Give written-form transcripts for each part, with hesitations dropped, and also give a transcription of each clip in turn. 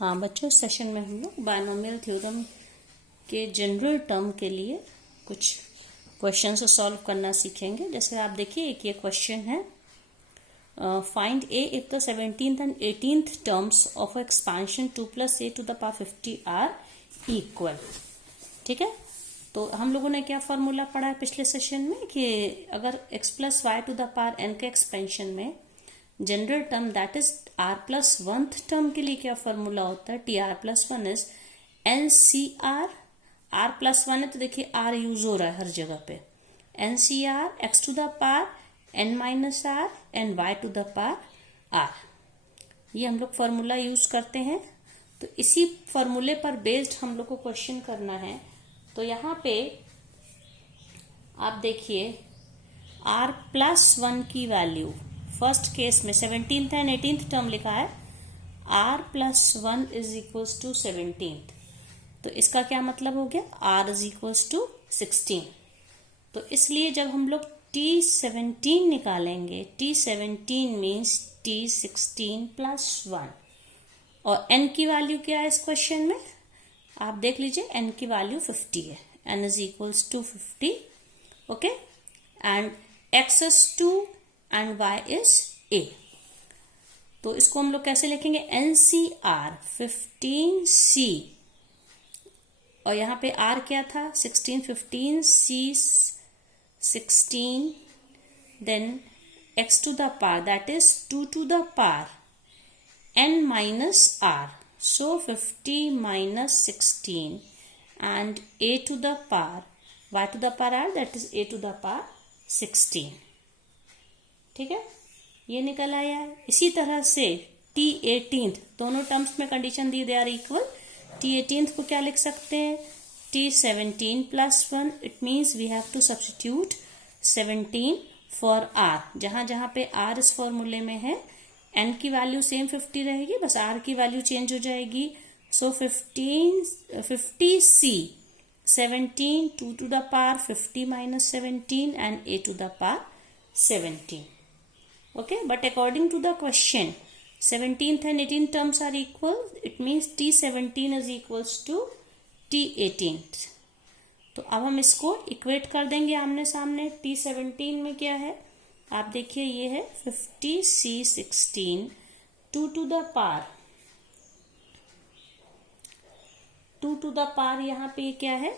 हाँ बच्चों, सेशन में हम लोग बायनोमियल थ्योरम के जनरल टर्म के लिए कुछ क्वेश्चन से सॉल्व करना सीखेंगे। जैसे आप देखिए, एक ये क्वेश्चन है, find a if the 17th and 18th terms of expansion 2 + a to the power 50 are equal. ठीक है, तो हम लोगों ने क्या फॉर्मूला पढ़ा है पिछले सेशन में कि अगर x + y to the power n के एक्सपेंशन में general term that is r+1th term के लिए क्या फॉर्मूला होता है, tr+1 इज NCR। r+1 है तो देखिए r यूज हो रहा है हर जगह पे, NCR x to the power n - r and y to the power r। ये हम लोग फॉर्मूला यूज करते हैं। तो इसी फॉर्मूले पर बेस्ड हम लोग को क्वेश्चन करना है। तो यहाँ पे आप देखिए r+1 की वैल्यू फर्स्ट केस में 17th एंड 18th टर्म लिखा है, r+1 = 17th। तो इसका क्या मतलब हो गया, r = 16। तो इसलिए जब हम लोग t17 निकालेंगे, t17 मीन्स t16 + 1। और n की वैल्यू क्या है इस क्वेश्चन में, आप देख लीजिए n की वैल्यू 50 है, n = 50। Okay, and x is 2 and y is a। तो इसको हम लोग कैसे लिखेंगे, NCR 15C और यहाँ पे r क्या था 16, 15C 16, then x to the power that is 2 to the power n minus r, so 50 minus 16 and a to the power y to the power r, that is a to the power 16। ठीक है, ये निकल आया है। इसी तरह से t18th, दोनों टर्म्स में कंडीशन दी, दे आर इक्वल। t18th को क्या लिख सकते हैं, t17 + 1। It means we have to substitute 17 for r। जहां जहां पे r इस फॉर्मूले में है, n की वैल्यू सेम 50 रहेगी, बस r की वैल्यू चेंज हो जाएगी। सो 50C 17, 2 to the power 50 minus 17 and a to the power 17। Okay, but according to the question 17th and 18th terms are equal, it means t17 is equals to t18th। तो अब हम इसको equate कर देंगे आमने सामने। t17 में क्या है, आप देखिए ये है 50C 16, 2 to the power यहाँ पे क्या है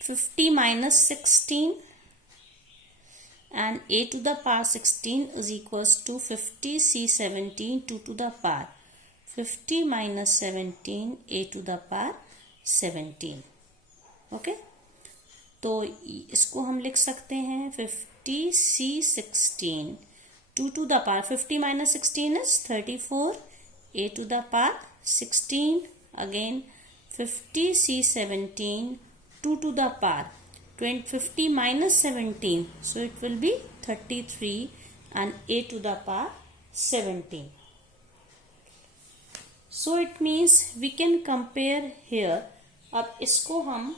50 minus 16 and a to the power 16 is equals to 50C 17, 2 to the power 50 minus 17 a to the power 17। Okay, तो इसको हम लिख सकते हैं 50C 16, 2 to the power 50 minus 16 is 34, a to the power 16, again 50C 17, 2 to the power 50 minus 17, so it will be 33 and a to the power 17। So it means we can compare here। अब इसको हम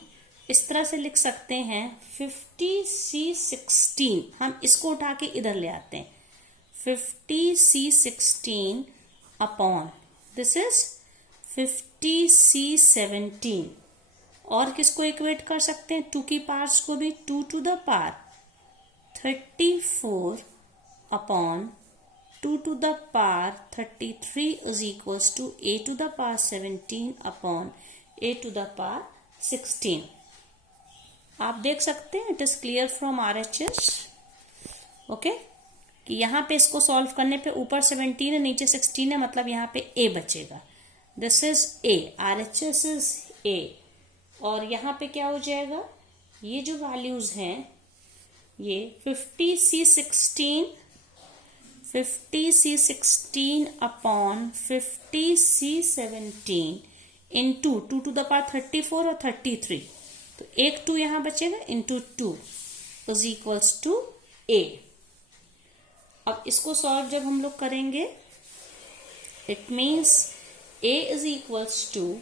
इस तरह से लिख सकते हैं 50C 16, हम इसको उठा के इधर ले आते हैं 50C 16 upon this is 50C 17। और किसको इक्वेट कर सकते हैं, 2 की पावर्स को भी, 2 to the power 34 upon 2 to the power 33 is equals to a to the power 17 upon a to the power 16। आप देख सकते हैं, it is clear from RHS। Okay, कि यहाँ पे इसको सॉल्व करने पे ऊपर 17 है, नीचे 16 है, मतलब यहाँ पे a बचेगा। This is a, RHS is a। और यहाँ पे क्या हो जाएगा, ये जो वैल्यूज हैं ये 50C 16 upon 50C 17 into 2 to the power 34 और 33, तो एक 2 यहाँ बचेगा, into 2 is equals to a। अब इसको सॉल्व जब हम लोग करेंगे, it means a is equals to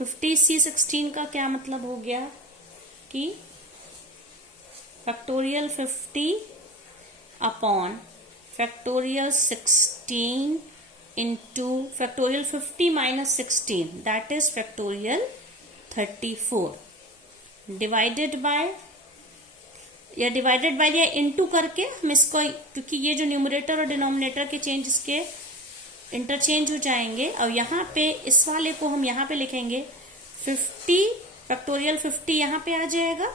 50C 16 का क्या मतलब हो गया कि factorial 50 upon factorial 16 into factorial 50 minus 16, that is factorial 34, divided by या इनटू करके हम इसको, क्योंकि ये जो न्यूमरेटर और डिनोमिनेटर के चेंज इसके इंटरचेंज हो जाएंगे, और यहाँ पे इस वाले को हम यहाँ पे लिखेंगे 50 फैक्टोरियल 50 यहाँ पे आ जाएगा,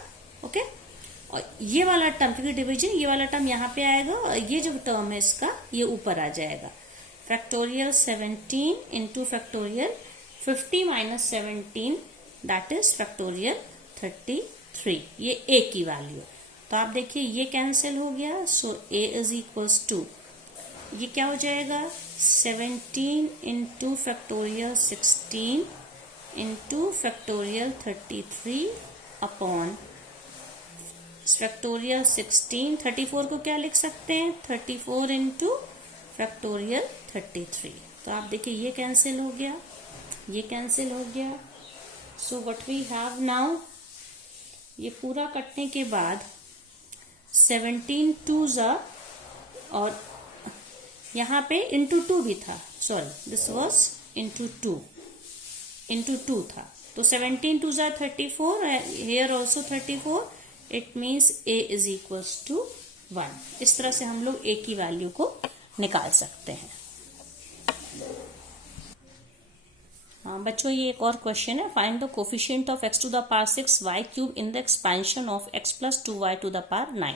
ओके। और ये वाला टर्म, क्योंकि डिवीजन ये वाला टर्म यहाँ पे आएगा, और ये जो टर्म है इसका ये ऊपर आ जाएगा। Factorial 17 into factorial 50 minus 17, that is factorial 33, ये a की वैल्यू। तो आप देखिए ये कैंसिल हो गया, सो a इज इक्वल्स टू, ये क्या हो जाएगा 17 into factorial 16 into factorial 33 upon factorial 16, 34 को क्या लिख सकते हैं 34 इंटू फैक्टोरियल 33। तो आप देखिए ये कैंसिल हो गया, ये कैंसिल हो गया। So what we have now, ये पूरा कटने के बाद 17 टू ज़ा, और यहाँ पे इंटू 2 भी था, सॉरी दिस वाज इंटू 2 था, तो 17 टू ज़ा 34, here also 34, it means a is equals to 1। इस तरह से हम लोग a की वैल्यू को निकाल सकते हैं। हाँ बच्चों, ये एक और क्वेश्चन है, find the coefficient of x to the power 6 y cube in the expansion of x plus 2y to the power 9।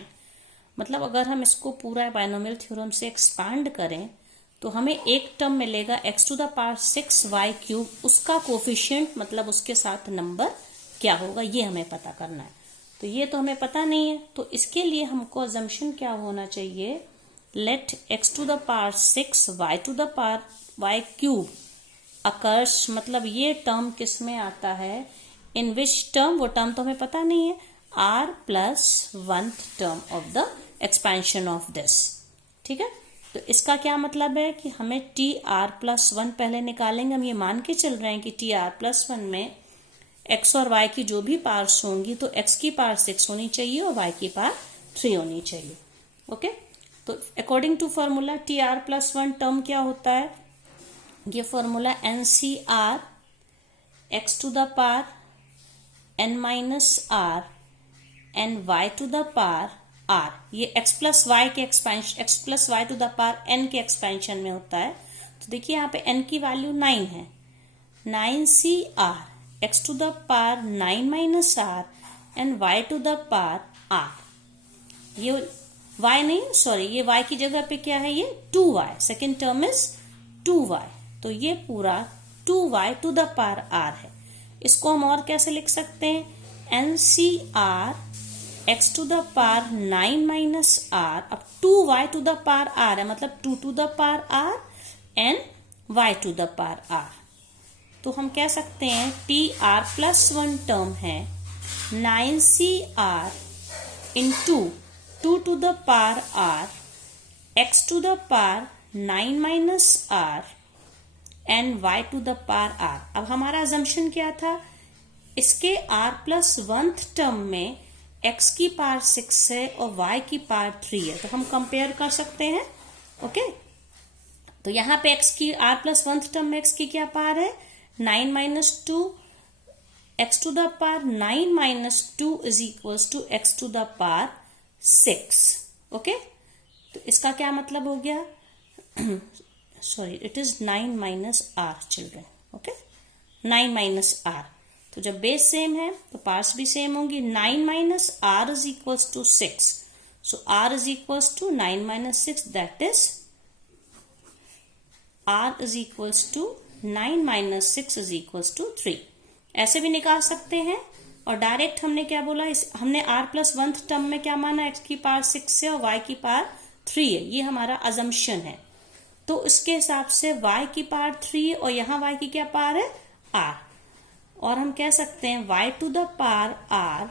मतलब अगर हम इसको पूरा बायनोमियल थ्योरम से एक्सपांड करें तो हमें एक टर्म मिलेगा x to the power 6 y cube, उसका कोफिशिएंट मतलब उसके साथ नंबर क्या होगा, ये हमें पता करना है। तो ये तो हमें पता नहीं है, तो इसके लिए हमको अजम्पशन क्या होना चाहिए, let x to the power 6 y to the power y cube occurs, मतलब ये टर्म किस में आता है, इन विच टर्म, वो टर्म तो हमें पता नहीं है, r plus 1th term of the expansion of this, ठीक है। तो इसका क्या मतलब है कि हमें टी आर प्लस 1 पहले निकालेंगे। हम ये मान के चल रहे हैं कि टी आर प्लस 1 में x और y की जो भी पार्ट्स होंगी, तो x की पावर 6 होनी चाहिए और y की पावर 3 होनी चाहिए, ओके। तो according to formula T R plus 1 term क्या होता है, ये formula NCR x to the power n minus r and y to the power r, ये x प्लस वाई के expansion, x plus y to the power n के expansion में होता है। तो देखिए यहाँ पे n की वैल्यू 9 है, 9CR x to the power 9 minus r and y to the power r। ये y नहीं, सॉरी, ये y की जगह पे क्या है, ये 2y, second term is 2y, तो ये पूरा 2y to the power r है। इसको हम और कैसे लिख सकते हैं, NCR x to the power 9 minus r, अब 2y to the power r है, मतलब 2 to the power r and y to the power r। तो हम कह सकते हैं टी आर प्लस 1 टर्म है 9CR into 2 to the power r x to the power 9 minus r and y to the power r। अब हमारा assumption क्या था, इसके r प्लस 1th टर्म में x की पावर 6 है और y की पावर 3 है, तो हम कंपेयर कर सकते हैं, ओके। तो यहाँ पे x की r प्लस 1th टर्म में x की क्या पावर है, 9 minus 2, x to the power 9 minus 2 is equals to x to the power 6, okay. तो इसका क्या मतलब हो गया, sorry it is 9 minus r children, okay, 9 minus r। तो जब बेस सेम है तो पार्ट्स भी सेम होंगी, 9 minus r is equals to 6, so r is equals to 9 minus 6, that is r is equals to 9 minus 6 is equals to 3। ऐसे भी निकाल सकते हैं, और डायरेक्ट हमने क्या बोला, हमने r प्लस 1th टर्म में क्या माना, x की पावर 6 से और y की पावर 3 है, ये हमारा अजम्पशन है। तो इसके हिसाब से y की पावर 3 और यहाँ y की क्या पावर है, r, और हम कह सकते हैं y to the power r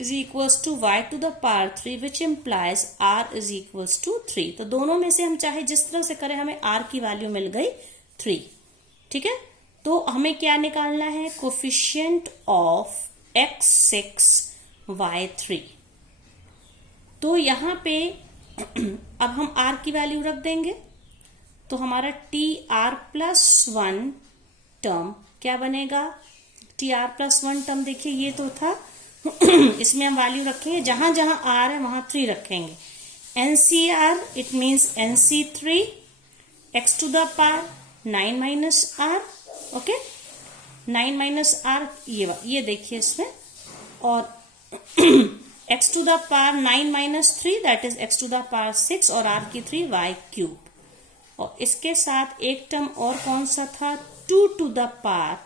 is equals to y to the power 3 which implies r is equals to 3। तो दोनों में से हम चाहे जिस तरह से करें, हमें r की वैल्यू मिल गई 3, ठीक है। तो हमें क्या निकालना है, कोफिशिएंट ऑफ x6 y3। तो यहाँ पे अब हम r की वैल्यू रख देंगे, तो हमारा TR+1 टर्म क्या बनेगा? TR+1 टर्म देखिए ये तो था इसमें हम वैल्यू रखेंगे, जहां जहां R है वहां 3 रखेंगे। NCR it means NC3 x to the power 9 minus R, okay 9 minus R ये देखिए इसमें, और x to the power 9 minus 3 that is x to the power 6 और R की 3 y क्यूब। और इसके साथ एक टर्म और कौन सा था? 2 टू द पावर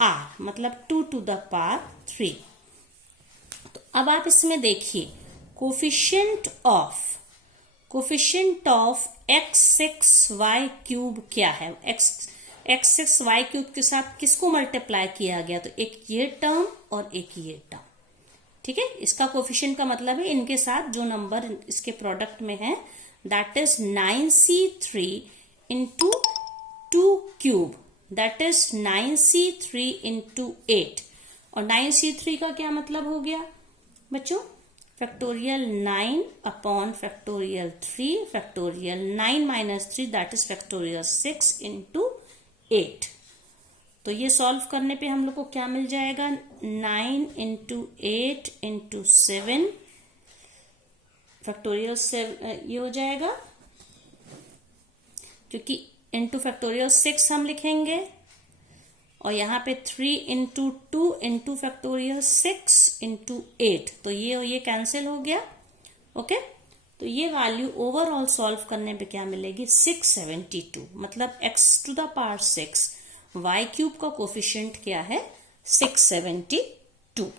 R, मतलब 2 टू द पावर 3। तो अब आप इसमें देखिए कोफिशिएंट ऑफ x6y क्यूब क्या है? x6y क्यूब के साथ किसको मल्टीप्लाई किया गया? तो एक ये टर्म और एक ये टर्म, ठीक है। इसका कोफिशिएंट का मतलब है इनके साथ जो नंबर इसके प्रोडक्ट में है that is 9c3 into 2 cube, that is 9c3 into 8। और 9c3 का क्या मतलब हो गया बच्चों? Factorial 9 upon factorial 3 factorial 9 minus 3 that is factorial 6 into 8। तो ये सॉल्व करने पे हम लोग को क्या मिल जाएगा? 9 इंटू 8 इंटू 7 फैक्टोरियल 7 ये हो जाएगा, क्योंकि इंटू फैक्टोरियल 6 हम लिखेंगे, और यहाँ पे 3 इंटू 2 इंटू फैक्टोरियल 6 इंटू 8, तो ये कैंसिल हो गया, ओके। तो ये वैल्यू ओवरऑल सॉल्व करने पे क्या मिलेगी? 672, मतलब x to the power 6 y cube का कोफिशिएंट क्या है? 672।